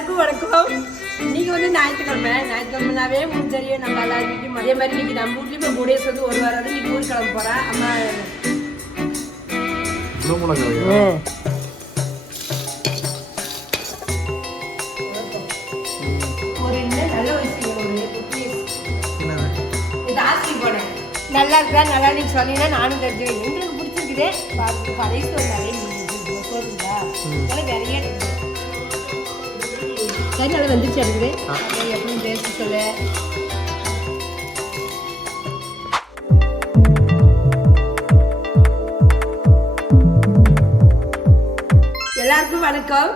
எல்லாருக்கும் வணக்கம். இன்னைக்கு வந்து ஞாயிற்றுக்கிழமை. ஞாயிற்றுக்கிழமைனாவே முடிஞ்சறியே நம்ம எல்லாரும் வீட்லையும் அதே மாதிரி இன்னைக்கு நம்ம வீட்லயும் இப்போ முடிய வந்து ஒரு வாரம் வந்து இன்னைக்கு ஊர் கிளம்ப போறா அம்மா நல்ல இருக்கா? நல்லா நீ சொன்னீங்கன்னா நானும் தெரிஞ்சுக்கிறேன். எங்களுக்கு பிடிச்சிருக்குது. கடைசி ஒரு நிறைய இதெல்லாம் நிறைய சரி நல்லா வந்துச்சு இருக்குது எப்படி டேஸ்ட் சொல்லு. எல்லாருக்கும் வணக்கம்.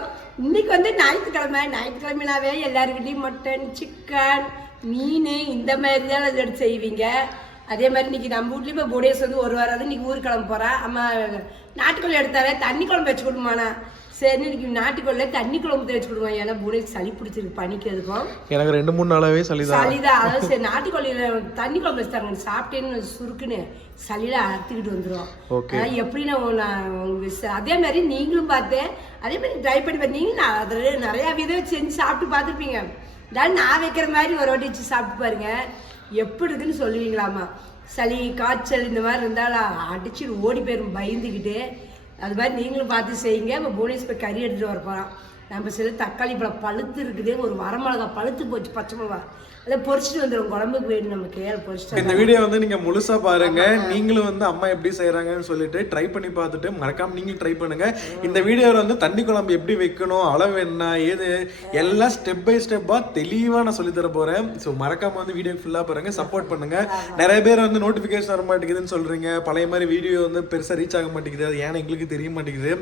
இன்னைக்கு வந்து ஞாயிற்றுக்கிழமை. ஞாயிற்றுக்கிழமைனாவே எல்லார் வீட்லேயும் மட்டன் சிக்கன் மீன் இந்த மாதிரி தான் அது எடுத்து செய்வீங்க. அதே மாதிரி இன்னைக்கு நம்ம வீட்லேயும் இப்போ புடேஸ் வந்து ஒரு வாரம் இன்னைக்கு ஊர் கிளம்ப போறா அம்மா நாட்டுக்கோழி எடுத்தாவே தண்ணி குழம்பு வச்சு கொடுமாண்ணா சரி இன்னைக்கு நாட்டுக்கோழில தண்ணி குழம்பு வச்சு கொடுமா ஏன்னா புடேஸ் சளி பிடிச்சிருக்கு பனிக்கிறதுக்கும் எனக்கு ரெண்டு மூணு நாளாவே சளிதான். சளிதான். அதாவது சரி நாட்டுக்கோழியில தண்ணி குழம்பு வச்சுட்டாங்க சாப்பிட்டேன்னு சுருக்குன்னு சளியில அறுத்துக்கிட்டு வந்துடும். அதான் எப்படி நான் அதே மாதிரி நீங்களும் பார்த்தேன். அதே மாதிரி ட்ரை பண்ணி பார்த்து நீங்களும் நான் அதில் நிறையா விதம் செஞ்சு சாப்பிட்டு பார்த்துருப்பீங்க. இருந்தாலும் நான் வைக்கிற மாதிரி ஒரு வாட்டி வச்சு சாப்பிட்டு பாருங்க. எப்படி இருக்குன்னு சொல்லுவீங்களாமா சளி காய்ச்சல் இந்த மாதிரி இருந்தாலும் அடிச்சு ஓடி போயிரும் பயந்துக்கிட்டு. அது மாதிரி நீங்களும் பார்த்து செய்யுங்க. இப்போ புவனேஷ் போய் கறி எடுத்துகிட்டு வர போகிறோம் நம்ம சில தக்காளி பழம் பழுத்து இருக்குது ஒரு வரமிளகா பழுத்து போச்சு பச்சை மிளகா. அதை பொரிச்சிட்டு வந்துடும் குழம்புக்கு வேணும் நமக்கு அதை பொரிச்சிட்டு இந்த வீடியோ வந்து நீங்க முழுசா பாருங்க. நீங்களும் வந்து அம்மா எப்படி செய்யறாங்கன்னு சொல்லிட்டு ட்ரை பண்ணி பார்த்துட்டு மறக்காம நீங்களும் ட்ரை பண்ணுங்க. இந்த வீடியோவில் வந்து தண்ணி குழம்பு எப்படி வைக்கணும் அளவு என்ன ஏது எல்லாம் ஸ்டெப் பை ஸ்டெப்பா தெளிவா நான் சொல்லி தர போறேன். ஸோ மறக்காம வந்து வீடியோ ஃபுல்லா பாருங்க. சப்போர்ட் பண்ணுங்க. நிறைய பேர் வந்து நோட்டிபிகேஷன் வர மாட்டேங்குதுன்னு சொல்றீங்க. பழைய மாதிரி வீடியோ வந்து பெருசா ரீச் ஆக மாட்டேங்குது. அது ஏன்னா எங்களுக்கு தெரிய மாட்டேங்குது.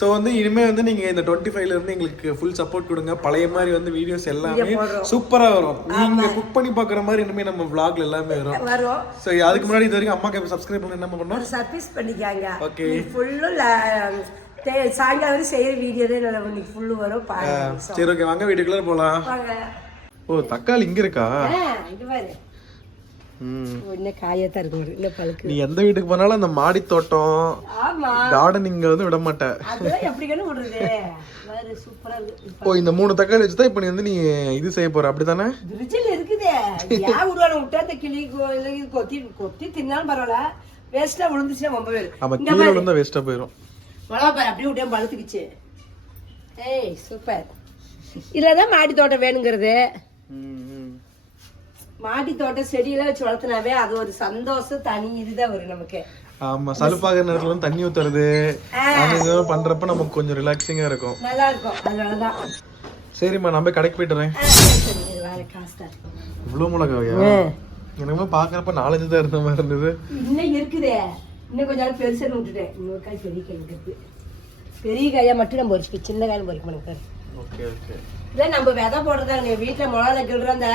ஸோ வந்து இனிமே வந்து நீங்க இந்த டுவெண்ட்டி ஃபைவ்ல இருந்து எங்களுக்கு ஃபுல் சப்போர்ட் கொடுங்க. பழைய மாதிரி வந்து வீடியோஸ் எல்லாமே சூப்பரா வரும். நீங்க குக் பண்ணி பார்க்குற மாதிரி இனிமே நம்ம vlogல எல்லாமே வரும். வரும். ஸோ அதுக்கு முன்னாடி இது வரைக்கும் அம்மாக்கு சப்ஸ்கிரைப் பண்ண என்ன பண்ணோம் ஒரு சர்வீஸ் பண்ணிக்காங்க. Okay. ஃபுல்லும் சாயங்காலம் வரை செய்யற வீடியோ தான் நல்லா இன்னைக்கு ஃபுல்லு வரும் பாருங்க. சரி ஓகே வாங்க வீட்டுக்குள்ள போலாம். வாங்க. ஓ தக்காளி இங்க இருக்கா? ஆ, இது பாரு. இன்னும் காயத்தான் இருக்கு ஒரு இன்னும் பழுக்கு. நீ எந்த வீட்டுக்கு போனாலும் அந்த மாடி தோட்டம் ஆமா. கார்டன் இங்க வந்து விட மாட்டேன் ஓ இந்த மூணு தக்காளி வச்சுதான் இப்போ நீ வந்து நீ இது செய்ய போற அப்படிதானே ஃப்ரிட்ஜில் இருக்குதே. ஏன் விடுவான? விட்டா இந்த கிளி கொத்தி கொத்தி தின்னாலும் பரவாயில்ல. வேஸ்டா விழுந்துச்சுன்னா ரொம்ப பேர் கீழே விழுந்தா வேஸ்டா போயிடும் மிளகா பாரு அப்படியே விட்டே பழுத்துக்குச்சு. ஏய் சூப்பர் இதில் தான் மாடி தோட்டம் வேணுங்கிறது. மாடி தோட்டம் செடியெல்லாம் வச்சு வளர்த்துனாவே அது ஒரு சந்தோஷம் தனி இதுதான் வரும் நமக்கு. ஆமா சலுப்பாகிற நேரத்துல தண்ணி ஊத்துறது பண்றப்ப நமக்கு கொஞ்சம் ரிலாக்ஸிங்கா இருக்கும். நல்லா இருக்கும் அதனாலதான். சரிம்மா போய் கடைக்கு போயிட்டுறேன் இவ்வளவு மிளகாயா? எனக்கு பாக்குறப்ப நாலஞ்சு தான் இருந்த மாதிரி இருந்தது. இன்னும் இருக்குதே. இன்னும் கொஞ்ச நாள் பெருசுன்னு விட்டுட்டேன். இன்னொரு காய் பெரிய காய் இருக்கு பெரிய காயா மட்டும் நம்ம பொரிச்சு சின்ன காயும் பொறிக்க மாட்டேன் ஓகே ஓகே. நம்ம விதை போடுறதாங்க வீட்டுல மிளகா கிள்ற அந்த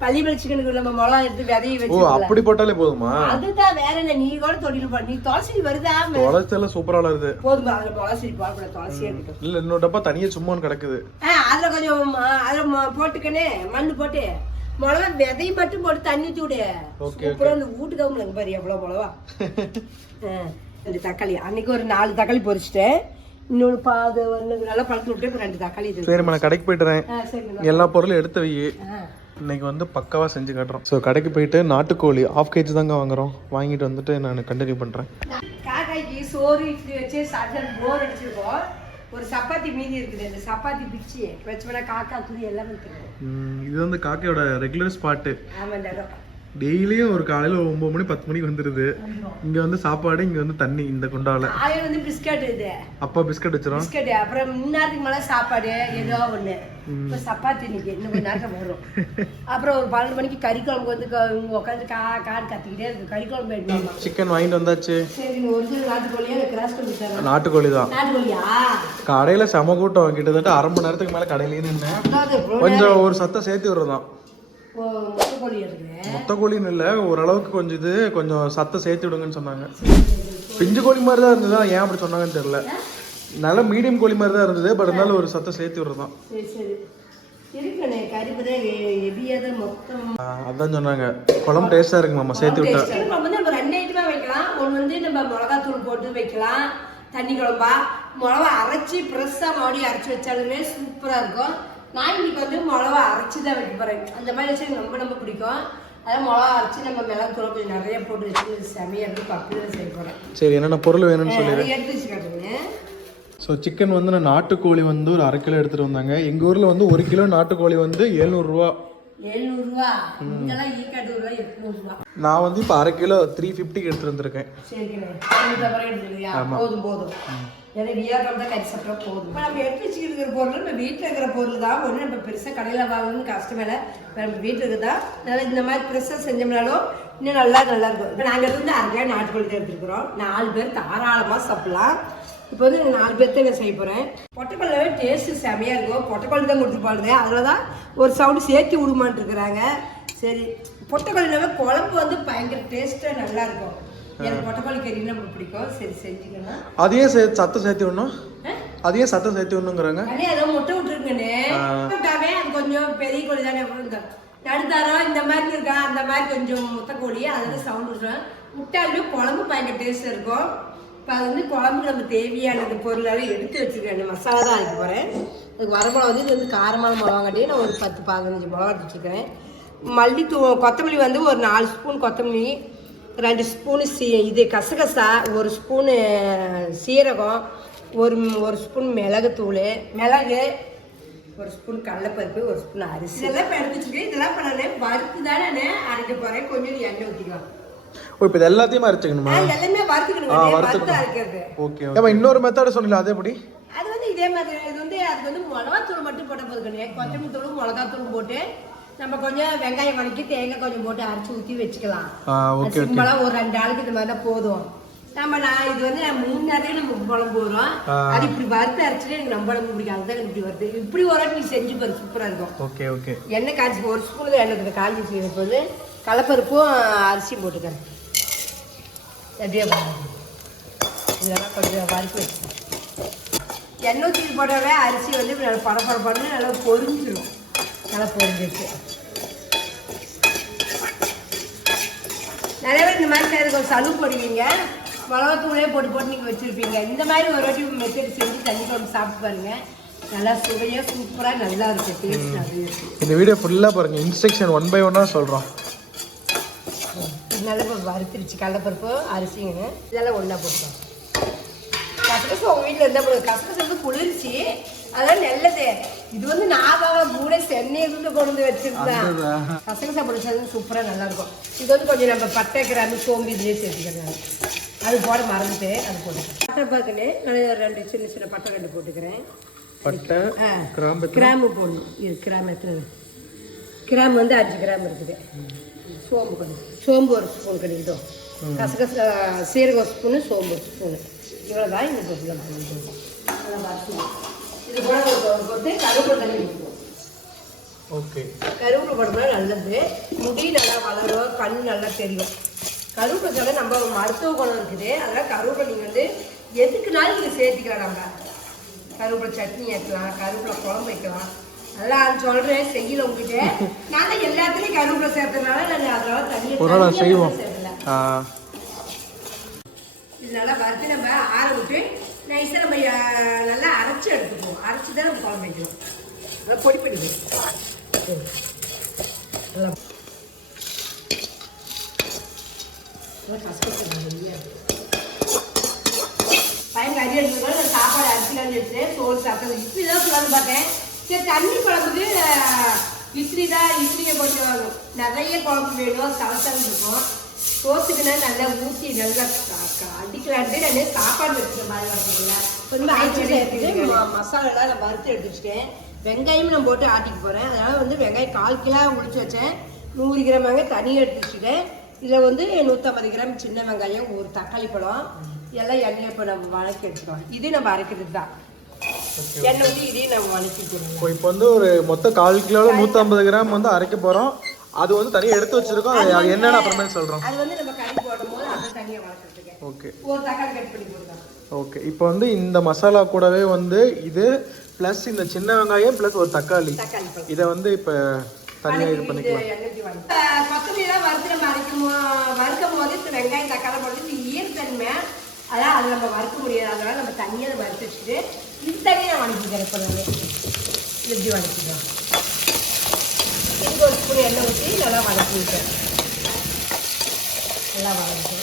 பள்ளி வெளிச்சிக்கனுக்கு நம்ம மிளகா எடுத்து விதையை ஓ வச்சு அப்படி போட்டாலே போதுமா? அதுதான் வேற என்ன நீ கூட தொழில் பண்ணி துளசி வருதா? தொலைச்செல்லாம் சூப்பரா வருது. போதுமா அதுல துளசி போடக்கூடாது துளசியே இருக்கட்டும் இல்ல இன்னொரு டப்பா தனியா சும்மா கிடக்குது. அதுல கொஞ்சம் அதுல போட்டுக்கனே மண்ணு போட்டு. மிளகா விதை மட்டும் போட்டு தண்ணி ஊத்தி விடு அப்புறம் அந்த வீட்டுக்கு பாரு எவ்வளவு மிளகா ஆ, ரெண்டு தக்காளி. அன்னைக்கு ஒரு நாலு தக்காளி பொரிச்சிட்டேன். இன்னொன்று பாது நல்லா பழத்து விட்டு ரெண்டு தக்காளி சரிம்மா நான் கடைக்கு போயிட்டுறேன் சரி எல்லா பொருளும் எடுத்து வை. இன்னைக்கு வந்து பக்காவா செஞ்சு காட்டுறோம். ஸோ கடைக்கு போயிட்டு நாட்டுக்கோழி ஆஃப் கேஜி தாங்க வாங்குறோம். வாங்கிட்டு வந்துட்டு நான் கண்டினியூ பண்றேன். காக்காய்க்கு சோறு இட்லி வச்சு சாப்பிட்டு போர் அடிச்சிருக்கோம். ஒரு சப்பாத்தி மீதி இருக்குது. அந்த சப்பாத்தி பிச்சு வச்சோம்னா காக்கா துணி எல்லாம் இது வந்து காக்கையோட ரெகுலர் ஸ்பாட்டு ஆமா இந்த இடம். டெய்லியும் ஒரு காலையில ஒரு ஒன்பது மணி பத்து மணிக்கு வந்துருது. இங்க வந்து சாப்பாடு இங்க வந்து தண்ணி இந்த குண்டால. காலையில வந்து பிஸ்கட் இது. அப்பா பிஸ்கட் வச்சிரும். பிஸ்கட் அப்புறம் முன்னாடிக்கு மேலே சாப்பாடு ஏதோ ஒண்ணு. இப்போ சப்பாத்தி இன்னைக்கு இன்னும் கொஞ்ச நேரத்தில் வரும் அப்புறம் ஒரு பன்னெண்டு மணிக்கு கறி குழம்பு வந்து உட்காந்து கா கான்னு கத்திக்கிட்டே இருக்கு. கறி குழம்பு வேணுமா? சிக்கன் வாங்கிட்டு வந்தாச்சு. சரி நாட்டுக்கோழியா கிராஸ் பண்ணி தரேன் நாட்டுக்கோழி தான். நாட்டுக்கோழியா? கடையில செம கூட்டம். கிட்டத்தட்ட அரை மணி நேரத்துக்கு மேல கடையில நின்னேன். அதாவது இவ்வளவு கொஞ்சம் ஒரு சத்தம் சேர்த்து விடுறதான் மொத்த கோழின்னு இல்லை ஓரளவுக்கு கொஞ்சம் இது கொஞ்சம் சத்தம் சேர்த்து விடுங்கன்னு சொன்னாங்க. பிஞ்சு கோழி மாதிரி தான் இருந்தது? ஏன் அப்படி சொன்னாங்கன்னு தெரியல. நல்ல மீடியம் கோழி மாதிரி தான் இருந்தது பட் இருந்தாலும் ஒரு சத்தம் சேர்த்து விடுறதான் அதான் சொன்னாங்க. குழம்பு டேஸ்டா இருக்கு மாமா சேர்த்து விட்டா. நம்ம ரெண்டு ஐட்டமா வைக்கலாம். ஒன்று வந்து நம்ம மிளகாத்தூள் போட்டு வைக்கலாம். தண்ணி குழம்பா. மிளகா அரைச்சி ஃப்ரெஷ்ஷாக மறுபடியும் அரைச்சி வச்சாலுமே சூப்பராக இருக்கும். நான் இன்னைக்கு வந்து மிளகா அரைச்சி தான் வைக்க போகிறேன் அந்த மாதிரி வச்சு ரொம்ப ரொம்ப பிடிக்கும். அதான் மிளகா அரைச்சி நம்ம மிளகு தூள் கொஞ்சம் நிறைய போட்டு வச்சு செமையாக அப்படி தான் செய்ய போகிறேன் சரி என்னென்ன பொருள் வேணும்னு சொல்லி எடுத்து வச்சு காட்டுங்க ஸோ சிக்கன் வந்து நான் நாட்டுக்கோழி வந்து ஒரு அரை கிலோ எடுத்துகிட்டு வந்தாங்க. எங்கள் ஊரில் வந்து ஒரு கிலோ நாட்டுக்கோழி வந்து எழுநூறுரூவா நான் வந்து இப்போ அரை கிலோ த்ரீ ஃபிஃப்டிக்கு எடுத்துகிட்டு வந்திருக்கேன். போதும் போதும். ஏன்னா வியாபாரம் தான் கறி சாப்பிட்டா போதும். இப்போ நம்ம எடுத்து பொருள் நம்ம வீட்டில் இருக்கிற பொருள் தான். ஒன்று நம்ம பெருசாக கடையில் வாங்கணும்னு கஷ்டம் இல்லை. நம்ம வீட்டில் இருக்குதா? நல்லா இந்த மாதிரி பெருசாக செஞ்சோம்னாலும் இன்னும் நல்லா நல்லா இருக்கும். இப்போ நாங்கள் இருந்து அரை நாட்டுக்கோழி எடுத்துருக்குறோம் நாலு பேர் தாராளமாக சாப்பிடலாம். இப்போ வந்து நான் நாலு பேர்த்த நான் செய்ய போகிறேன் பொட்டக்கொள்ளவே டேஸ்ட்டு செமையாக இருக்கும். பொட்டக்கொள்ளி தான் கொடுத்துருப்பாங்க அதில் தான் ஒரு சவுண்டு சேர்த்து விடுமான்ட்டு இருக்கிறாங்க. சரி பொட்டக்கொள்ளினாவே குழம்பு வந்து பயங்கர டேஸ்ட்டாக நல்லா இருக்கும். எனக்கு பொட்டக்கோழி கறி ரொம்ப பிடிக்கும். சரி செஞ்சுக்கலாம். அதையே சே சத்தம் சேர்த்து விடணும். அதையே சத்தம் சேர்த்து விடணுங்கிறாங்க. அண்ணே ஏதோ முட்டை விட்டுருக்கேனே விட்டாவே அது கொஞ்சம் பெரிய கோழி தானே. நடுத்தாரம் இந்த மாதிரி இருக்கா? அந்த மாதிரி கொஞ்சம் முட்டை கோழி. அதில் சவுண்ட் விட்டுருவேன். முட்டாலுமே குழம்பு பயங்கர டேஸ்ட் இருக்கும். இப்போ அது வந்து குழம்புக்கு நம்ம தேவையானது பொருளெல்லாம் எடுத்து வச்சுருக்கேன். மசாலா தான் ஆக்கி போகிறேன் அதுக்கு வரமிளகா வந்து இது வந்து காரமான மிளகாட்டி நான் ஒரு பத்து பதினஞ்சு மிளகா எடுத்து வச்சுருக்கிறேன். மல்லித்தூ கொத்தமல்லி வந்து ஒரு நாலு ஸ்பூன் கொத்தமல்லி ரெண்டு ஸ்பூனு சீ இது கசகசா ஒரு ஸ்பூனு சீரகம் ஒரு ஒரு ஸ்பூன் மிளகுத்தூள் மிளகு ஒரு ஸ்பூன் கடலைப்பருப்பு ஒரு ஸ்பூன் அரிசி. இதெல்லாம் இப்போ எடுத்து வச்சுருக்கேன். இதெல்லாம் இப்போ நான் வறுத்து தானே அரைக்க போகிறேன் கொஞ்சம் எண்ணெய் ஊற்றிக்கலாம் ஓ இப்போ இது எல்லாத்தையுமே அரைச்சிக்கணுமா? எல்லாமே வறுத்துக்கணும். வறுத்து அரைக்கிறது. ஓகே ஏமா இன்னொரு மெத்தட் சொன்னீங்களா? அதே எப்படி? அது வந்து இதே மாதிரி இது வந்து அதுக்கு வந்து மிளகாத்தூள் மட்டும் போட்ட போது கிடையாது. கொத்தமல்லி தூளும் மிளகாத்தூளும் போட்டு நம்ம கொஞ்சம் வெங்காயம் வதக்கி தேங்காய் கொஞ்சம் போட்டு அரைச்சி ஊற்றி வச்சுக்கலாம். ஆ ஓகே சிம்பிளா ஒரு ரெண்டு ஆளுக்கு இந்த மாதிரி தான் போதும். நம்ம நான் இது வந்து நான் மூணு நேரம் நம்ம குழம்பு வரும் அது இப்படி வறுத்து அரைச்சிட்டு எனக்கு ரொம்ப ரொம்ப பிடிக்கும். அதுதான் எனக்கு இப்படி வருது. இப்படி ஒரு நீ செஞ்சு பாரு சூப்பரா இருக்கும். Okay okay. எண்ணெய் காய்ச்சி ஒரு ஸ்பூன் எண்ணெய் காய்ச்சி வச்சுக்கிறப்ப வந்து கடலப்பருப்பும் அரிசியும் போட்டுக்கிறேன். எப்படியே இதெல்லாம் கொஞ்சம் வறுத்து எண்ணெய் ஊற்றி போட்டாவே அரிசி வந்து நல்லா பட நல்லா பொரிஞ்சிடும் நல்லா பொரிஞ்சிருச்சு நிறைய பேர் இந்த மாதிரி செய்யறது கொஞ்சம் சலுப்பு போடுவீங்க. மிளகாத்தூளே போட்டு போட்டு நீங்கள் வச்சுருப்பீங்க. இந்த மாதிரி ஒரு வாட்டி மெத்தட் செஞ்சு தண்ணி குழம்பு சாப்பிட்டு பாருங்கள் நல்லா சுவையாக சூப்பராக நல்லா இருக்கும் டேஸ்ட் இருக்கும் இந்த வீடியோ ஃபுல்லாக பாருங்க. இன்ஸ்ட்ரக்ஷன் ஒன் பை ஒன்னாக சொல்கிறோம் இப்போ வறுத்துருச்சு கடலப்பருப்பு அரிசிங்க இதெல்லாம் ஒன்றா போட்டோம் கசகசு உங்கள் வீட்டில் இருந்தால் போடுங்க கசகசு வந்து குளிர்ச்சி அதெல்லாம் நல்லது. இது வந்து நான் தான் கூட சென்னையை கொண்டு கொண்டு வச்சிருந்தேன். கசகசா பிடிச்சது சூப்பராக நல்லா இருக்கும் இது வந்து கொஞ்சம் நம்ம பட்டை கிராம்பு சோம்பு இதுலேயே சேர்த்துக்கிறேன் அது போட மறந்துட்டு அது போட்டுக்கிறேன் பட்டை பார்க்கணும் நான் ரெண்டு சின்ன சின்ன பட்டை ரெண்டு போட்டுக்கிறேன். பட்டை கிராம்பு கிராம்பு போடணும் இது கிராம் எத்தனை? கிராம் வந்து அஞ்சு கிராம் இருக்குது. சோம்பு கொஞ்சம் சோம்பு ஒரு ஸ்பூன் கிடைக்குதோ கசகச சீரகம் ஒரு ஸ்பூனு சோம்பு ஒரு ஸ்பூனு. இவ்வளோ தான் இந்த நல்லா வறுத்துக்கணும். இது கூட கொத்து கருவேப்பிலை தண்ணி ஊற்றுவோம் ஓகே. கருவேப்பிலை போட்டோம்னா நல்லது. முடி நல்லா வளரும் கண் நல்லா தெரியும். கருவேப்பிலை தலை நம்ம மருத்துவ குணம் இருக்குது. அதெல்லாம் கருவேப்பிலை நீங்கள் வந்து எதுக்குனாலும் நீங்கள் சேர்த்துக்கலாம் நம்ம. கருவேப்பிலை சட்னி வைக்கலாம் கருவேப்பிலை குழம்பு வைக்கலாம். அதெல்லாம் அது சொல்கிறேன் செய்யல உங்ககிட்ட. நான் தான் எல்லாத்துலேயும் கருவேப்பிலை சேர்த்ததுனால நான் அதனால தனியாக ஒரு நாள் செய்வோம். சேர்த்துல ஆ. இது நல்லா வறுத்து நம்ம ஆற விட்டு நைஸாக நம்ம நல்லா அரைச்சி எடுத்துக்குவோம். அரைச்சி தான் நம்ம குழம்பு வைக்கணும் நல்லா பொடி வெளியே பையன் கறி எடுத்துக்கோ நான் சாப்பாடு அரிசிலாம் எடுத்து சோறு சாப்பிட்டது இட்லி தான் சொல்லலாம்னு பார்த்தேன் சரி தண்ணி குழம்புக்கு இட்லி தான் இட்லியை கொஞ்சம் நிறைய குழம்பு வேணும் சலசலம் இருக்கும். சோத்துக்குன்னா நல்லா ஊற்றி நல்லா அடிக்கலான்ட்டு நான் சாப்பாடு வச்சுக்க மாதிரி வரதுக்குள்ள கொஞ்சம் அரைச்சி சேர்த்துட்டு ம- மசாலாலாம் நான் வறுத்து எடுத்து வச்சுட்டேன் வெங்காயம் நான் போட்டு ஆட்டிக்க போகிறேன் அதனால் வந்து வெங்காயம் கால் கிலோ முடிச்சு வச்சேன். நூறு கிராம் வெங்காயம் தனியாக எடுத்து வச்சுட்டேன் இதில் வந்து நூற்றம்பது கிராம் சின்ன வெங்காயம் ஒரு தக்காளி பழம் எல்லாம் எண்ணெய் இப்போ நம்ம வதக்கி எடுத்துக்கலாம். இது நம்ம அரைக்கிறது தான். எண்ணெய் ஊற்றி இதையும் நம்ம வதக்கிக்கணும் இப்போ இப்போ வந்து ஒரு மொத்த கால் கிலோவில் நூற்றம்பது கிராம் வந்து அரைக்க போகிறோம் அது வந்து தனியாக எடுத்து வச்சிருக்கோம். அது என்னென்ன அப்புறமே சொல்கிறோம் அது வந்து நம்ம கறி போடும் போது அதை தனியாக வளர்க்குறதுக்கு ஓகே. ஒரு தக்காளி கட் பண்ணி போடலாம் ஓகே. இப்போ வந்து இந்த மசாலா கூடவே வந்து இது ப்ளஸ் இந்த சின்ன வெங்காயம் ப்ளஸ் ஒரு தக்காளி. இதை வந்து இப்போ தனியாக இது பண்ணிக்கலாம். கொத்தமல்லாம் வறுத்து நம்ம அரைக்கும் வறுக்கும் போது இந்த வெங்காயம் தக்காளி போட்டு இந்த ஈரத்தன்மை. அதான் அதை நம்ம வறுக்க முடியாது. அதனால நம்ம தனியாக வறுத்து வச்சுட்டு இது தனியாக வணக்கிக்கிறேன் இப்போ நான் இப்படி வதக்கிக்கலாம் இதுக்கு ஒரு ஸ்பூன் எண்ணெய் ஊற்றி நல்லா வதக்கி விட்டேன் நல்லா வதக்கிட்டேன்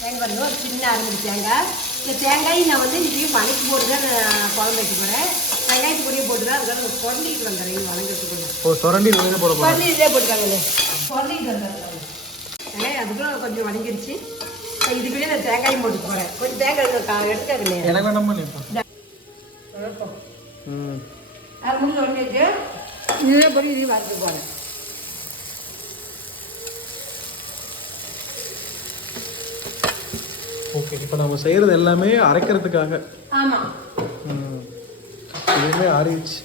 தேங்காய் வந்து ஒரு சின்ன அரைமுடி தேங்காய். இந்த தேங்காய் நான் வந்து இதையும் வதக்கி போட்டு தான் நான் குழம்பு வைக்க போகிறேன் வெங்காயத்து பொடியை போட்டு தான் அதுக்காக குழந்தைக்கு வந்துடுறேன் வதங்கிறதுக்கு ஓ சுரண்டி போட இதே போட்டுக்காங்கண்ணே குழந்தைக்கு வந்துடுறேன் வெங்காயம் அதுக்குள்ள கொஞ்சம் வதங்கிருச்சு. இப்போ இதுக்குள்ளே நான் தேங்காயும் போட்டு போகிறேன் கொஞ்சம் தேங்காய் எனக்கு ம். அது போய் இதையும் போகிறேன் ஓகே இப்போ நம்ம செய்யறது எல்லாமே அரைக்கிறதுக்காக. ஆமாம் ம். இதுவுமே ஆறிடுச்சு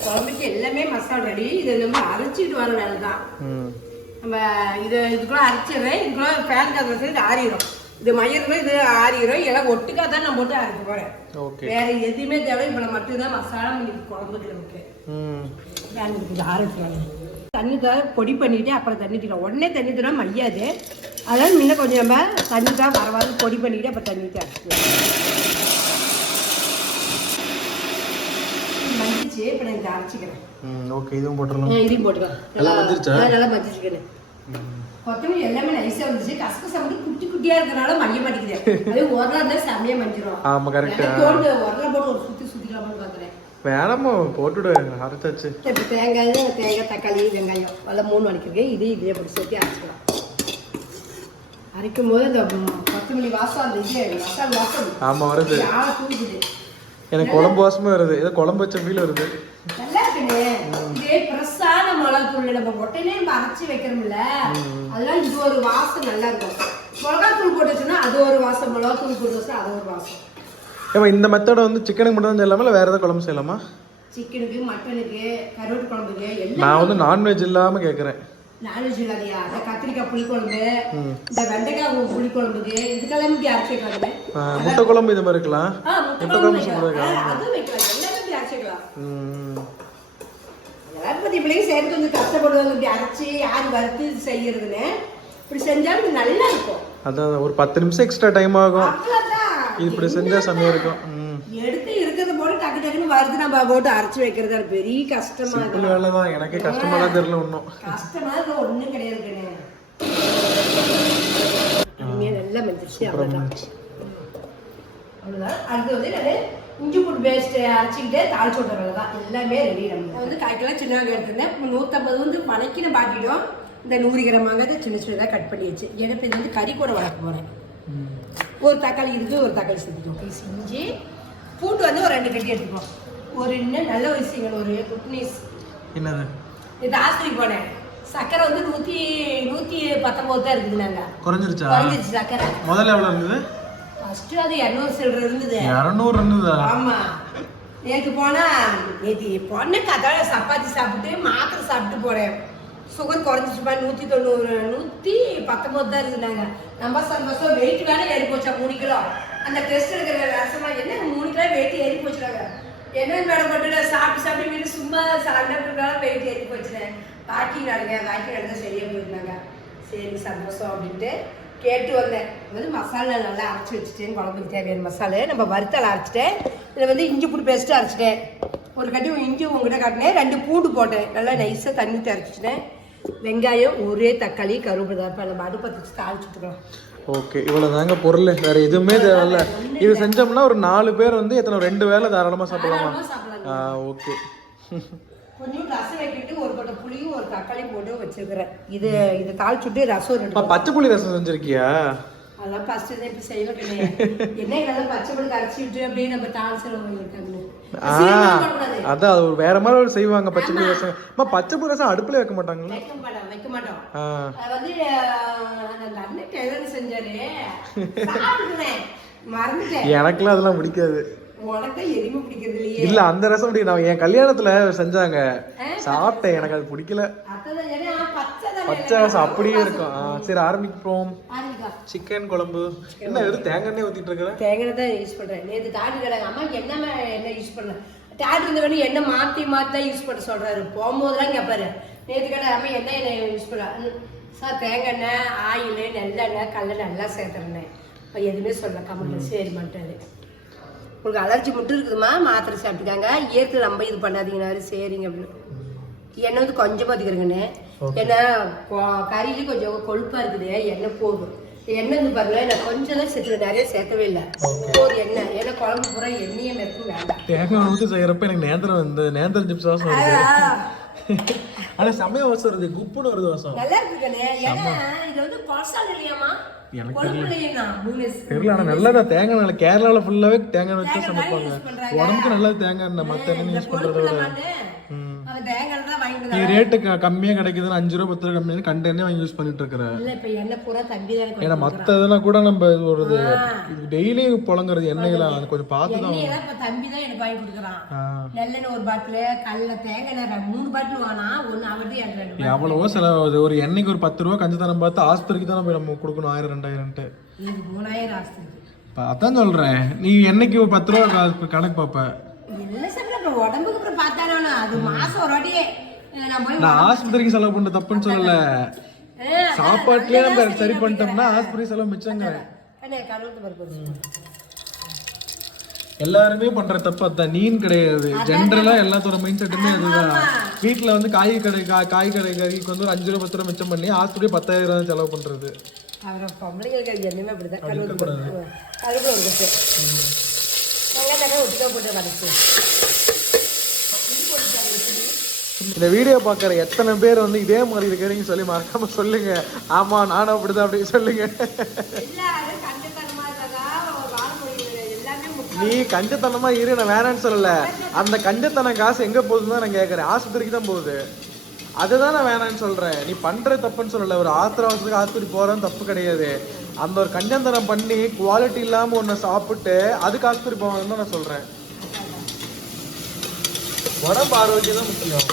குழம்புக்கு எல்லாமே மசாலா ரெடி இதை நம்ம அரைச்சிட்டு வர வேலை தான் நம்ம இதை இதுக்குள்ள அரைச்சிடுறேன். இதுக்குள்ள ஃபேன் வச்சு இது ஆறிடும் இது மயிறுக்குள்ள இது ஆறிடும் எல்லாம் ஒட்டுக்கா தான் நான் போட்டு அரைக்க போகிறேன் ஓகே. வேற எதுவுமே தேவை இப்போ மட்டும்தான் மசாலா இன்னைக்கு குழம்புக்கு நமக்கு. கொஞ்சம் தண்ணி தான் பொடி பண்ணிட்டு அப்புறம் தண்ணி ஊற்றிக்கலாம் உடனே தண்ணி ஊற்றினா மையாது. அதனால முன்ன கொஞ்சம் நம்ம தண்ணி தான் வர பொடி பண்ணிட்டு அப்புறம் தண்ணி ஊற்றி மஞ்சிச்சு இப்போ நான் இதை அரைச்சிக்கிறேன். ம் ஓகே இதுவும் போட்டுடலாம் ஆ, இதையும் போட்டுக்கலாம் நல்லா மஞ்சிருச்சா? ஆ, நல்லா மஞ்சிச்சுக்கிறேன் கொத்தமல்லி எல்லாமே நைஸா வந்துச்சு. கசகசா மட்டும் குட்டி குட்டியா இருக்கறனால மஞ்ச மாட்டேங்குது அதே உரலா இருந்தா செம்மையா மஞ்சிரும். ஆமா கரெக்ட் உரல போட்டு ஒரு சுத்தி சுத்திக்கலாம்னு பாக்குறேன் வேணாமா போட்டுடு. அரைச்சாச்சு. இப்போ தேங்காய் தேங்காய் தக்காளி வெங்காயம் எல்லாம் மூணு வலிக்கிறேன் இது இதே போட்டு சேர்த்து அரைச்சிக்கலாம். அரைக்கும் போது அந்த கொத்தமல்லி வாசம் அந்த இது மசாலா வாசம். ஆமா வருது. தூக்குது எனக்கு குழம்பு வாசமே வருது. ஏதோ குழம்பு வச்ச ஃபீல் வருது. நல்லா இருக்குண்ணே இதே ஃப்ரெஷ்ஷான மிளகாத்தூள் நம்ம மொட்டையிலே நம்ம அரைச்சி வைக்கிறோம்ல அதெல்லாம் இது ஒரு வாசம் நல்லா இருக்கும். மிளகாத்தூள் போட்டு வச்சோம்னா அது ஒரு வாசம் மிளகாத்தூள் போட்டு வச்சா அது ஒரு வாசம். ஏமா இந்த மெத்தடை வந்து சிக்கனுக்கு மட்டும் தான் செய்யலாமா இல்லை வேற ஏதாவது குழம்பு செய்யலாமா? சிக்கனுக்கு மட்டனுக்கு கருவாட்டு குழம்புக்கு நான் வந்து நான்வெஜ் இல்லாம கேட்குறேன் நான்வெஜ் இல்லாதையா? அந்த கத்திரிக்காய் புளிக்குழம்பு இந்த வெண்டைக்காய் புளிக்குழம்புக்கு இதுக்கெல்லாம் இப்படி அரைச்சி வைக்கலாங்க முட்டை குழம்பு இது மாதிரி இருக்கலாம் முட்டை குழம்பு அதுவும் வைக்கலாம். எல்லாமே இப்படி அரைச்சிக்கலாம் பத்தி கொஞ்சம் கஷ்டப்படுவாங்க இப்படி அரைச்சி யார் வறுத்து செய்யறதுன்னு இப்படி செஞ்சாலும் இது நல்லா இருக்கும். அதான் ஒரு பத்து நிமிஷம் எக்ஸ்ட்ரா டைம் ஆகும். இப்படி செஞ்சா செம்மையா இருக்கும். ம். எடுத்து டக்குன்னு வறுத்து நம்ம போட்டு அரைச்சு வைக்கிறது அது பெரிய கஷ்டமா இருக்கு வேலை தான் எனக்கே கஷ்டமாலாம் தெரியல ஒன்றும் கஷ்டமா இருக்கு ஒண்ணும் கிடையாது கண்ணே இனிமே நல்லா வந்துருச்சு அவ்வளவுதான் அவ்வளவுதான் அடுத்து வந்து நான் இஞ்சி பூண்டு பேஸ்ட் அரைச்சிக்கிட்டு தாளிச்சு வேலை தான் எல்லாமே ரெடி நம்ம வந்து கால் கிலோ சின்ன வெங்காயம் எடுத்திருந்தேன் நூற்றம்பது வந்து வணக்கின பாட்டிடும் இந்த நூறு கிராம் வெங்காயத்தை சின்ன சின்னதாக கட் பண்ணி வச்சு எனக்கு இது வந்து கறி கூட வளர்க்க போகிறேன் ஒரு தக்காளி இருக்கு ஒரு தக்காளி பீஸ் இஞ்சி பூண்டு வந்து ஒரு ரெண்டு கட்டி எடுத்துக்கணும் ஒரு இன்னும் நல்ல விஷயங்கள் ஒரு குட்னீஸ் என்னது? இது ஆஸ்பத்திரி போனேன். சக்கரை வந்து நூற்றி நூற்றி பத்தொம்போது தான் இருக்குது நாங்கள் குறைஞ்சிருச்சா? குறைஞ்சிருச்சு சக்கரை. முதல்ல எவ்வளோ இருந்தது? ஃபஸ்ட்டு அது இரநூறு சில்லற இருந்தது. இரநூறு இருந்ததா? ஆமா. நேற்று போனா நேற்று பொண்ணு கதால சப்பாத்தி சாப்பிட்டு மாத்திரை சாப்பிட்டு போறேன். சுகர் குறைஞ்சிச்சுப்பா நூற்றி தொண்ணூறு நூற்றி பத்தொம்போது தான் இருந்தாங்க நம்ம சந்தோஷம் வெயிட் வேற ஏறி போச்சா மூணு கிலோ. அந்த டெஸ்ட் எடுக்கிற ரசமா என்ன மூணு கிலோ வெயிட் ஏறி போச்சுறாங்க என்ன மேடம் மட்டும் சாப்பிட்டு சாப்பிட்டு சும்மா சண்டை போட்டாலும் போயிட்டு ஏறி போச்சுனேன். வாக்கிங் நடங்க வாக்கிங் நடந்தா சரியாக போயிருந்தாங்க. சரி சந்தோஷம் அப்படின்ட்டு கேட்டு வந்தேன். இது வந்து மசாலா நல்லா அரைச்சி வச்சுட்டேன் குழம்புக்கு தேவையான மசாலா. நம்ம வறுத்தல் அரைச்சிட்டேன். இதில் வந்து இஞ்சி பூண்டு பேஸ்ட்டு அரைச்சிட்டேன். ஒரு கட்டி இஞ்சி உங்ககிட்ட காட்டினேன். ரெண்டு பூண்டு போட்டேன். நல்லா நைஸாக தண்ணி ஊற்றி அரைச்சிட்டேன் வெங்காயம் ஒரே தக்காளி கருவேப்பிலை தான் இப்போ நம்ம அடுப்பை தாளிச்சு விட்டுக்கலாம். ஓகே இவ்வளோ தாங்க பொருள். வேற எதுவுமே தேவையில்ல. இது செஞ்சோம்னா ஒரு நாலு பேர் வந்து எத்தனை ரெண்டு வேளை தாராளமாக சாப்பிடலாமா? ஆ ஓகே. கொஞ்சம் ரசம் வைக்கிட்டு ஒரு கொட்டை புளியும் ஒரு தக்காளி போட்டு வச்சிருக்கிறேன் இது இதை தாளிச்சுட்டு ரசம் ரெண்டு பச்சை புளி ரசம் செஞ்சிருக்கியா? அதெல்லாம் ஃபர்ஸ்ட் இப்போ என்ன இதெல்லாம் பச்சை விட்டு அப்படியே நம்ம இருக்காங்க ஆ. அதான் அது ஒரு வேற மாதிரி ஒரு செய்வாங்க பச்சை புளி ரசம் அம்மா பச்சை புளி ரசம் அடுப்புல வைக்க மாட்டாங்களா? வைக்க மாட்டோம் வைக்க மாட்டோம். ஆ. அது வந்து அந்த அண்ணன் டெய்லர் செஞ்சாரு? மறந்துட்டேன். எனக்குலாம் அதெல்லாம் பிடிக்காது. உனக்கு எதுவுமே பிடிக்கிறது இல்லையே. இல்ல அந்த ரசம் பிடிக்கும் நான் என் கல்யாணத்துல செஞ்சாங்க. சாப்பிட்டேன் எனக்கு அது பிடிக்கல. அதான் ஏன்னா பச்சை தான் பச்சை ரசம் அப்படியே இருக்கும். ஆ, சரி ஆரம்பிப்போம். சிக்கன் குழம்பு. என்ன வெறும் தேங்காய் எண்ணெய் ஊத்திட்டு இருக்கிற? தேங்காய் தான் யூஸ் பண்றேன். நேற்று தாடி கடை அம்மாக்கு என்ன யூஸ் பண்ணல தாடி இருந்த வேணும் எண்ணெய் மாற்றி மாற்றி தான் யூஸ் பண்ண சொல்றாரு. போகும்போதெல்லாம் கேட்பாரு நேற்று கடை அம்மா என்ன எண்ணெய் யூஸ் பண்ண? சார் தேங்காய் எண்ணெய் ஆயில் நல்லெண்ணெய் கல்லெண்ணெய் எல்லாம் சேர்த்துறேன் அப்ப எதுவுமே சொல்ல கமெண்ட் சரி மாட்டாரு உங்களுக்கு அலர்ஜி மட்டும் இருக்குதுமா மாத்திரை சாப்பிட்டுக்காங்க. இயற்கை ரொம்ப இது பண்ணாதீங்கன்னாரு. சரிங்க அப்படின்னு. எண்ணெய் வந்து கொஞ்சமாக அதிக்கிறங்கண்ணே ஏன்னா கொ- கறியில கொஞ்சம் கொழுப்பா இருக்குது எண்ணெய் போதும். எண்ணெய் வந்து பாருங்க நான் கொஞ்சம் தான் சேர்த்து நிறைய சேர்க்கவே இல்லை. ஒரு எண்ணெய். ஏன்னா குழம்பு பூரா எண்ணெயே மெருக்கும் வேண்டாம். தேங்காய் ஊற்றி செய்யறப்ப எனக்கு நேந்திரம் வந்து நேந்திரம் சிப்ஸ் வாசம் வருது. ஆனா செம்மையா வாசம் வருது. குப்புன்னு வருது வாசம். நல்லா இருக்குங்கண்ணே ஏன்னா இது வந்து கொலஸ்ட்ரால் இல்லையாமா தெரியல. ஆனா நல்லதா தேங்காய் நல்ல கேரளால ஃபுல்லாவே தேங்காய் வச்சு சமைப்பாங்க. உடம்புக்கு நல்லது தேங்காய் மத்த எண்ணெய் யூஸ் பண்றத நீ ரேட்டு கம்மியா கிடைக்குதுன்னு அஞ்சு ரூபா பத்து ரூபா கம்மியான கண்ட எண்ணெய் வாங்கி யூஸ் பண்ணிட்டு இருக்கிற இல்ல இப்ப எண்ணெய் பூரா தம்பி தான் ஏன்னா மத்த இதெல்லாம் கூட நம்ம ஒரு டெய்லி புழங்குறது எண்ணெய்லாம் அது கொஞ்சம் பார்த்து தான் தம்பி எனக்கு வாங்கி கொடுக்குறான். ஆ. நெல்லெண்ணெய் ஒரு பாட்டில் கடல தேங்காய் எண்ணெய் ரெண்டு- மூணு பாட்டில் வாங்கினா ஒன்று அவர்கிட்ட எனக்கு ரெண்டு bottle. எவ்வளவோ செலவு ஒரு எண்ணெய்க்கு ஒரு பத்து ரூபா கஞ்சத்தனம் பார்த்து ஆஸ்பத்திரிக்கு தான் போய் நம்ம கொடுக்கணும் ஆயிரம் ரெண்டாயிரம்ட்டு மூணாயிரம் இப்ப அதான் சொல்றேன். நீ என்னைக்கு பத்து ரூபா கணக்கு பார்ப்ப? இல்லை சார் அப்புறம் உடம்புக்கு அப்புறம் பார்த்தானே அது மாசம் ஒரு வாட்டி நான் போய் நான் ஆஸ்பத்திரிக்கு செலவு பண்ண தப்புன்னு சொல்லல. சாப்பாட்டுலயே நம்ம சரி பண்ணிட்டோம்னா ஆஸ்பத்திரி செலவு மிச்சங்க. எல்லாருமே பண்ற தப்பு அதான் நீன் கிடையாது. ஜென்ரலா எல்லாத்தோட மைண்ட் செட்டுமே அதுதான். வீட்டுல வந்து காய் கடை காய் கடை கறிக்கு வந்து ஒரு அஞ்சு ரூபா பத்து ரூபா மிச்சம் பண்ணி ஆஸ்பத்திரி பத்தாயிரம் ரூபாய் செலவு பண்றது. அப்புறம் பொம்பளைங்களுக்கு என்னமே அப்படிதான். கருவேப்பிலை ஒரு கட்டு வெங்காயம் ஒட்டுக்கா போட்டு கடைசி இந்த வீடியோ பார்க்குற எத்தனை பேர் வந்து இதே மாதிரி இருக்கிறீங்கன்னு சொல்லி மறக்காம சொல்லுங்க. ஆமா நானும் அப்படிதான் அப்படின்னு சொல்லுங்க. கண்டுத்தனமா நீ கஞ்சத்தனமா இரு நான் வேணான்னு சொல்லல. அந்த கஞ்சத்தனம் காசு எங்க போகுதுன்னு தான் நான் கேட்கறேன் ஆஸ்பத்திரிக்கு தான் போகுது. அதுதான் நான் வேணான்னு சொல்றேன். நீ பண்ற தப்புன்னு சொல்லல. ஒரு ஆத்திர அவசரத்துக்கு ஆஸ்பத்திரி போறது தப்பு கிடையாது. அந்த ஒரு கஞ்சத்தனம் பண்ணி குவாலிட்டி இல்லாம ஒண்ணு சாப்பிட்டு அதுக்கு ஆஸ்பத்திரி போவாங்கன்னு தான் நான் சொல்றேன். உடம்பு ஆரோக்கியம் தான் முக்கியம்.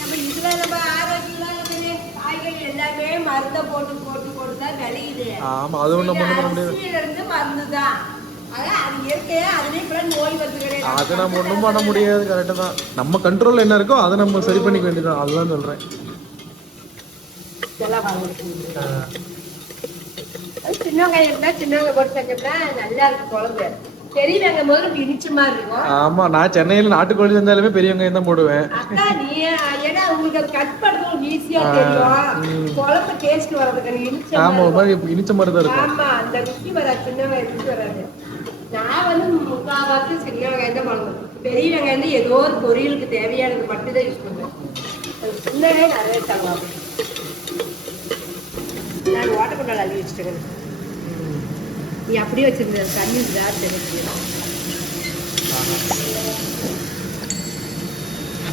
நம்ம இதுல நம்ம ஆரோக்கியமா இருக்குது காய்கறி எல்லாமே மருந்த போட்டு போட்டு போட்டு தான் விளையுது. ஆமா அது ஒண்ணும் பண்ண முடியாது. இருந்து மருந்து தான் அது நம்ம ஒண்ணும் பண்ண முடியாது கரெக்டு தான். நம்ம கண்ட்ரோல்ல என்ன இருக்கோ அதை நம்ம சரி பண்ணிக்க வேண்டியதுதான். அதுதான் சொல்றேன். இதெல்லாம் வாங்கிட்டு அது சின்ன வெங்காயம் இருந்தா சின்ன வெங்காயம் போட்டு செஞ்சோம்னா நல்லா இருக்கும் குழம்பு. பெரிய வெங்காயம் முதல்ல இனிச்ச மாதிரி இருக்கும். ஆமா நான் சென்னையில நாட்டுக்கோழி செஞ்சாலுமே பெரிய வெங்காயம் தான் போடுவேன். அக்கா நீ ஏன்னா உங்களுக்கு அது கட் பண்ணுறது ஈஸியா தெரியும். குழம்பு டேஸ்ட் வர்றதுக்கு இனிச்ச ஆமா ஒரு மாதிரி இனிச்ச மாதிரி தான் இருக்கும். ஆமா அந்த ருசி வராது சின்ன ருசி வராது. நான் வந்து முக்கால்வாசி சின்ன வெங்காயம் தான் குழம்பு பெரிய வெங்காயம் ஏதோ ஒரு பொரியலுக்கு தேவையானது மட்டும் தான் யூஸ் பண்ணுவேன். சின்ன நிறைய தருவாங்க நான் ஓட்டப்பட்டால் அள்ளி வச்சுட்டேன். நீ அப்படியே வச்சிருந்த தண்ணி ஜார்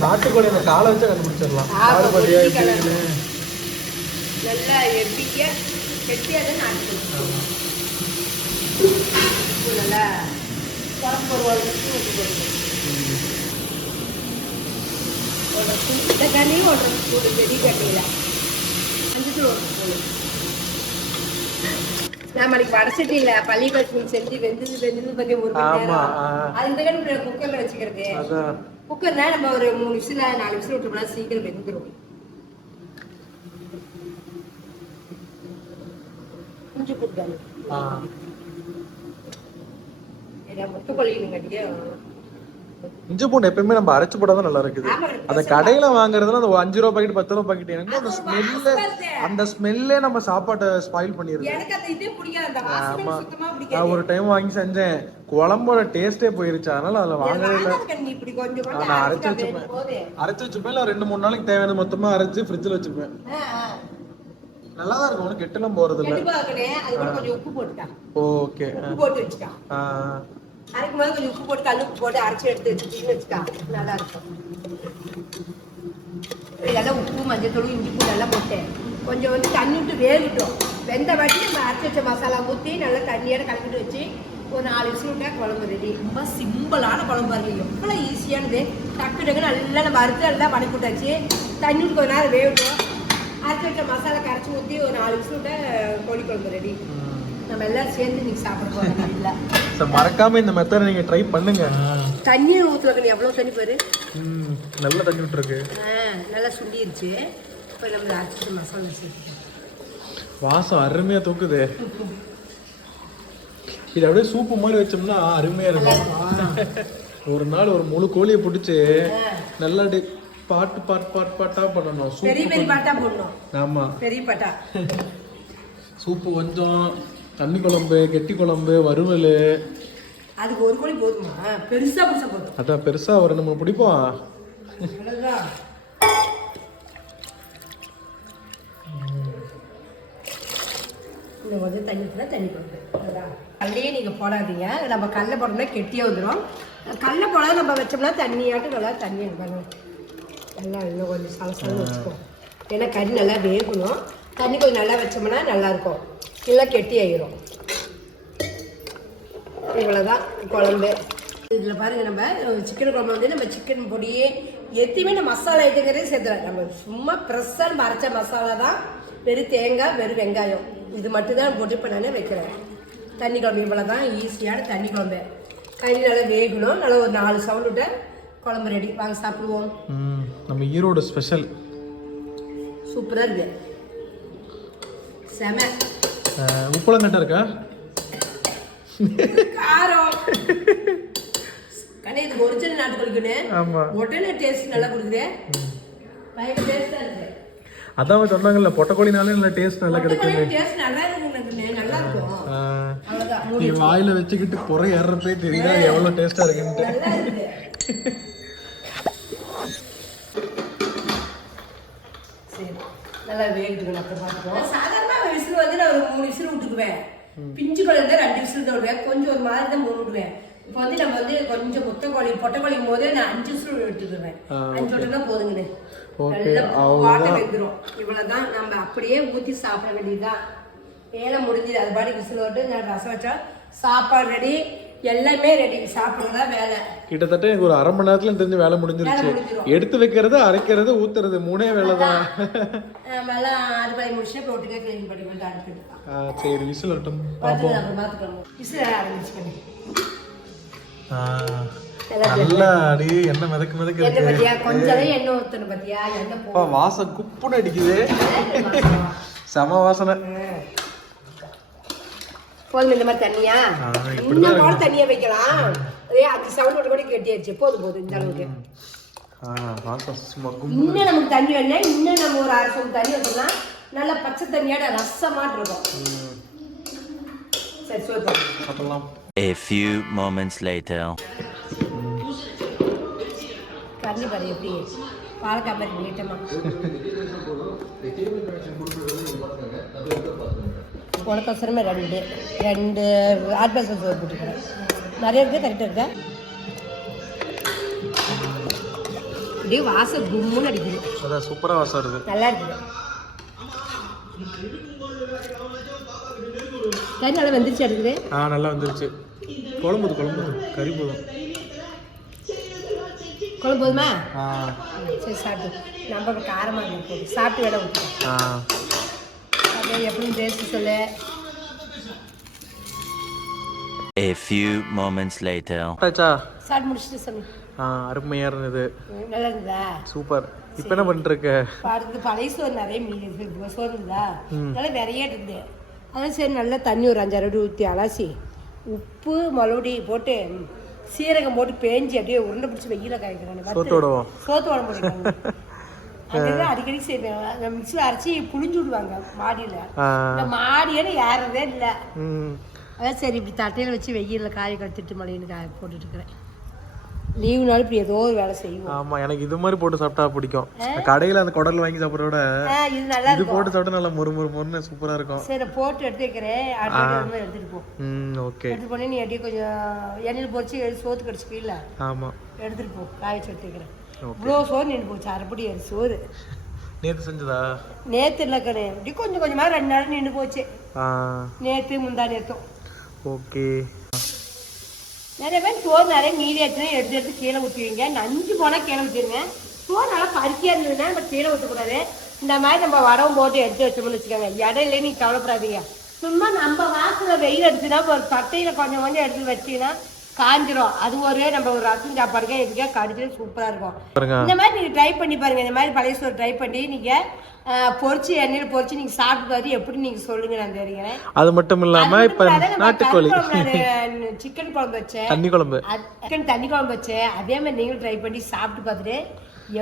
நாட்டுக்கோழி அந்த காலை வச்சு கண்டுபிடிச்சிடலாம்? நல்லா எப்பிக்க கெட்டியாக தான் நாட்டு நல்லா ஒரு ஒரு ஸ்பூன் இந்த கண்ணியும் ஒன்றரை ஸ்பூன் பெரிய கட்டியில் அஞ்சு ஒரு ஸ்பூன் நான் மணிக்கு வடசட்டியில் பள்ளி பச்சை செஞ்சு வெந்தது வெந்தது பற்றி ஒரு ஆமா. அது இந்த கண்ணு குக்கரில் வச்சுக்கிறது. குக்கர்னா நம்ம ஒரு மூணு விசில் நாலு விசில் விட்டோம்னா சீக்கிரம் வெந்துடும் குஞ்சு கொடுத்தாங்க ஆ. ஏன்னா முட்டை கொள்ளினுங்காட்டியே இஞ்சி பூண்டு எப்பயுமே நம்ம அரைச்சு போடாதான் நல்லா இருக்குது. அந்த கடையில வாங்குறதுல அந்த அஞ்சு ரூபா பாக்கெட் பத்து ரூபா பாக்கெட் எனக்கு அந்த ஸ்மெல்ல. அந்த ஸ்மெல்லே நம்ம சாப்பாட்டை ஸ்பாயில். சுத்தமா நான் ஒரு டைம் வாங்கி செஞ்சேன். குழம்போட டேஸ்டே போயிருச்சு. அதனால அதுல வாங்கவே இல்லை. நான் அரைச்சு வச்சுப்பேன். அரைச்சு வச்சுப்பேன். இல்ல ரெண்டு மூணு நாளைக்கு தேவையான மொத்தமா அரைச்சு ஃப்ரிட்ஜில் வச்சுப்பேன். நல்லா தான் இருக்கும். ஒன்றும் கெட்டுலாம் போறது இல்ல ஓகே. போட்டு அரைக்கும் போது கொஞ்சம் உப்பு போட்டு கல் உப்பு போட்டு அரைச்சி எடுத்து வச்சுட்டு நல்லா இருக்கும். இதெல்லாம் உப்பு மஞ்சத்தூள் இஞ்சி பூ நல்லா போட்டேன் கொஞ்சம் வந்து தண்ணி விட்டு வேகட்டும். வெந்த வாட்டி நம்ம அரைச்சி வச்ச மசாலா ஊற்றி நல்லா தண்ணியோட கலக்கிட்டு வச்சு ஒரு நாலு விஷயம் விட்டா குழம்பு ரெடி ரொம்ப சிம்பிளான குழம்பு வரல எவ்வளோ ஈஸியானது டக்கு டக்கு நல்லா நம்ம அறுத்து நல்லா வதக்கி விட்டாச்சு. தண்ணி விட்டு கொஞ்ச நேரம் வேகட்டும். அரைச்சி வச்ச மசாலா கரைச்சி ஊற்றி ஒரு நாலு விசில் விட்டா கோழி குழம்பு ரெடி நம்ம எல்லாரும் சேர்ந்து இன்னைக்கு சாப்பிட வீட்டில் மறக்காம இந்த மெத்தடை நீங்க ட்ரை பண்ணுங்க. தண்ணி ஊற்றுவக்கணும் எவ்வளோ தண்ணி பாரு. ம், நல்ல தண்ணி விட்டுருக்கு. நல்லா சுண்டிருச்சு. இப்போ நம்ம அரைச்சி மசாலா சேர்த்துக்கலாம் வாசம் அருமையா தூக்குது. இது அப்படியே சூப்பு மாதிரி வச்சோம்னா அருமையா இருக்கும். ஒரு நாள் ஒரு முழு கோழியை பிடிச்சி நல்லா பாட்டு பாட்டு பாட்டு பாட்டா பண்ணணும். பெரிய சூப்பு பெரிய பாட்டா போடணும். ஆமா. பெரிய பாட்டா. சூப்பு கொஞ்சம் தண்ணி குழம்பு கெட்டி குழம்பு வறுவல். அதுக்கு ஒரு கோழி போதுமா? பெருசா பிடிச்சா போதும். அதான் பெருசா ஒரு நம்ம பிடிப்போம். அவ்வளவுதான். இன்னும் கொஞ்சம் தண்ணி ஊற்றினா தண்ணி அவ்வளவுதான். கல்லையே நீங்கள் போடாதீங்க. நம்ம கடல போடணும்னா கெட்டியாக வந்துடும் கடல போடாத நம்ம வச்சோம்னா தண்ணியாட்டும் நல்லா தண்ணி எடுப்பாங்க. நல்லா இன்னும் கொஞ்சம் சலசலம் வச்சுக்கோ. ஏன்னா கறி நல்லா வேகணும். தண்ணி கொஞ்சம் நல்லா வச்சோம்னா நல்லாயிருக்கும் இல்லை கெட்டி ஆயிரும். இவ்வளோதான் குழம்பு. இதில் பாருங்க நம்ம சிக்கன் குழம்பு வந்து நம்ம சிக்கன் பொடி எத்தையுமே நம்ம மசாலா ஐட்டங்கிறதே சேர்த்துறோம். நம்ம சும்மா ஃப்ரெஷ்ஷாக நம்ம அரைச்ச மசாலா தான் வெறும் தேங்காய் வெறும் வெங்காயம். இது மட்டும் தான் போட்டு இப்போ நான் வைக்கிறேன். தண்ணி குழம்பு இவ்வளோ தான் ஈஸியான தண்ணி குழம்பு. கறி நல்லா வேகணும். நல்லா ஒரு நாலு சவுண்ட் விட்ட குழம்பு ரெடி வாங்க சாப்பிடுவோம். நம்ம ஈரோடு ஸ்பெஷல் சூப்பராக இருக்கு. செம. உப்பளங்கட்டை இருக்கா? காரம் கண்ணே இது ஒரிஜினல் நாட்டுக்கோழிக்குன்னு ஆமா. உடனே டேஸ்ட் நல்லா கொடுக்குது. பயங்கர டேஸ்டா இருக்கு. அதான் சொன்னாங்கல்ல பொட்டக்கோழினாலே நல்ல டேஸ்ட் நல்லா கிடைக்கும். டேஸ்ட் நல்லா நல்லா இருக்கும். அவ்வளவுதான். நீ வாயில வச்சுக்கிட்டு புறை ஏறப்பே தெரியுதா? எவ்வளவு டேஸ்டா இருக்குன்ட்டு. நல்லா நல்லா வேகுதுங்க அப்புறம் சாதாரண நான் ஒரு மூணு விசில் விட்டுக்குவேன். பிஞ்சு கோழி இருந்தால் ரெண்டு விசில் தான் விடுவேன். கொஞ்சம் ஒரு மாதிரி தான் மூணு விடுவேன். இப்போ வந்து நம்ம வந்து கொஞ்சம் முட்டை கோழி பொட்டை கோழிக்கும் போதே நான் அஞ்சு விசில் விட்டுக்குவேன் அஞ்சு விட்டுனா போதுங்கண்ணே. நல்லா. வாட்டை வைக்கிறோம் இவ்வளவுதான் நம்ம அப்படியே ஊற்றி சாப்பிட வேண்டியதுதான். வேலை முடிஞ்சுது. அது பாடி விசில் விட்டு நான் ரசம் வச்சா சாப்பாடு ரெடி எல்லாமே ரெடி சாப்பிட்றதா வேலை. கிட்டத்தட்ட எனக்கு ஒரு அரை மணி நேரத்துல தெரிஞ்சு வேலை முடிஞ்சிருச்சு. எடுத்து வைக்கிறது அரைக்கிறது ஊத்துறது மூணே வேலை தான். முடிச்சு க்ளீன் பண்ணி சரி விசில் வரட்டும். பார்த்துக்கணும் விசில் ஆரம்பிச்சு பண்ணி. ஆ, நல்லா நல்லா அடி எண்ணெய் மிதக்கு மிதக்கு இருக்கு. கொஞ்சமே எண்ணெய் பத்தியா? எண்ணெய் வாசம் குப்புன்னு அடிக்குது. செம வாசனை. போதும் இந்த மாதிரி தண்ணியா? இன்னும் கூட தண்ணியா வைக்கலாம். அதே அது சவுண்ட் விட்டு கூட கெட்டியாச்சு. போதும் போதும் இந்த அளவுக்கு. இன்னும் நமக்கு தண்ணி வேணும் இன்னும் நம்ம ஒரு அரை சொம்பு தண்ணி வச்சோம்னா நல்லா பச்சை தண்ணியோட ரசமாட்டு இருக்கும். சரி சோத்து சாப்பிடலாம். A few moments later. கண்ணி பாரு எப்படி? பாலக்காய் மாதிரி நீட்டமா. உனக்கோசரமே ரெண்டு ரெண்டு ஆட்பாசம் சோறு போட்டுக்கிறேன் நிறைய இருக்கு கரெக்டாக இருக்கா. அப்படியே வாசம் கும்முன்னு அடிக்குது. அதான் சூப்பரா வாசம் வருது. நல்லா இருக்குது கறி நல்லா வெந்துருச்சு இருக்குது ஆ நல்லா வந்துருச்சு. குழம்புது குழம்புது. கறி போதும். குழம்பு போதுமா? ஆ. சரி சாப்பிட்டு நம்ம காரமாக இருக்கு. சாப்பிட்டு விட விட்டுருக்கோம் ஆ. எப்படின்னு டேஸ்ட் சொல்லு. A few moments later. சாப்பிட்டாச்சா சாப்பிட்டு முடிச்சுட்டு சொல்லு. ஆ அருமையா இருந்தது. நல்லா இருந்ததா? சூப்பர். இப்போ என்ன பண்ணிட்டு இருக்க பாடுறது பழைய சோறு நிறைய மீன் இருக்கு. சோறு இருந்ததா நல்லா நிறைய இருந்து அதான் சரி நல்லா தண்ணி ஒரு அஞ்சாறு அடி ஊற்றி அலசி உப்பு மறுபடி போட்டு சீரகம் போட்டு பேஞ்சி அப்படியே உருண்டை பிடிச்சி வெயில காய்க்கிறாங்க சோத்தோடவும் சோத்து உடம்பு போடுறாங்க அதுதான் அடிக்கடி செய்வேன் மிக்சியில் அரைச்சி புளிஞ்சு விடுவாங்க மாடியில். இந்த மாடியே ஏறதே இல்லை. அதான் சரி இப்படி தட்டையில் வச்சு வெயிலில் காய கடுத்துட்டு மழைன்னு காய போட்டுட்டு இருக்கிறேன் லீவு நாள் இப்படி ஏதோ ஒரு வேலை செய்வோம். ஆமா எனக்கு இது மாதிரி போட்டு சாப்பிட்டா பிடிக்கும். கடையில அந்த குடல் வாங்கி சாப்பிட்றத விட இது நல்லா இது போட்டு சாப்பிட்டா நல்லா மொறு மொறு மொறுன்னு சூப்பரா இருக்கும். சரி போட்டு எடுத்து வைக்கிறேன். அடுத்த எடுத்துட்டு போ. ம் ஓகே. எடுத்து போனே நீ அப்படியே கொஞ்சம் எண்ணெயில் பொரிச்சு சோத்து கடிச்சிக்கல ஆமா. எடுத்துட்டு போ. காய வச்சு எடுத்து வைக்கிறேன். இவ்வளோ சோறு நின்று போச்சு அரைப்படி அரிசி சோறு. நேத்து செஞ்சதா? நேற்று இல்லை கண்ணே இப்படி கொஞ்சம் கொஞ்சமாக ரெண்டு நாள் நின்று போச்சு. நேற்று முந்தா நேற்றும் ஓகே. நிறைய பேர் சோறு நிறைய மீதி எடுத்து எடுத்து எடுத்து கீழே ஊற்றுவீங்க நஞ்சு போனால் கீழே ஊற்றிடுங்க சோறு நல்லா பருக்கியாக இருந்ததுன்னா நம்ம கீழே ஊற்றக்கூடாது இந்த மாதிரி நம்ம வடவும் போட்டு எடுத்து வச்சோம்னு வச்சுக்கோங்க. இடம் இல்லை நீங்கள் கவலைப்படாதீங்க. சும்மா நம்ம வாசல வெயில் அடிச்சுன்னா ஒரு பட்டையில் கொஞ்சம் கொஞ்சம் எடுத்து வச்சீங்கன்னா காஞ்சிரும். அது ஒரு நம்ம ஒரு ரசம் சாப்பாடுக்கே இதுக்கே கடிச்சு சூப்பரா இருக்கும். இந்த மாதிரி நீங்க ட்ரை பண்ணி பாருங்க. இந்த மாதிரி பழைய சோறு ட்ரை பண்ணி நீங்க அஹ், பொரிச்சு எண்ணெயில் பொரிச்சு நீங்க சாப்பிட்டு பார்த்து எப்படி நீங்க சொல்லுங்க நான் தெரியுறேன். அது மட்டும் இல்லாம இப்ப நாட்டுக்கோழி சிக்கன் குழம்பு வச்சேன் தண்ணி குழம்பு. சிக்கன் தண்ணி குழம்பு வச்சேன் அதே மாதிரி நீங்களும் ட்ரை பண்ணி சாப்பிட்டு பார்த்துட்டு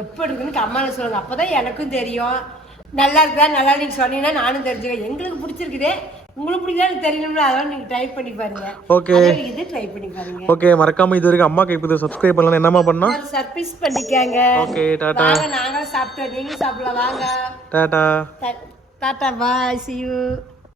எப்படி இருக்குன்னு கம்மால சொல்லுங்க. அப்பதான் எனக்கும் தெரியும். நல்லா இருக்குதா? நல்லா நீங்க சொன்னீங்கன்னா நானும் தெரிஞ்சுக்கேன் எங்களுக்கு பிடிச்சிருக்குது. உங்களுக்கு பிடிக்கலான்னு தெரியணும்ல அதெல்லாம் நீங்க ட்ரை பண்ணி பாருங்க. ஓகே இது ட்ரை பண்ணி பாருங்க. ஓகே மறக்காம இது வரைக்கும் அம்மா கைப்பது சப்ஸ்கிரைப் பண்ணலாம் என்னமா பண்ணோம் ஒரு சர்ப்ரைஸ் பண்ணிக்கங்க. Okay tata. வாங்க நாங்களும் சாப்பிட்டோம் சாப்பிடலாம். வாங்க. Tata. Tata bye see you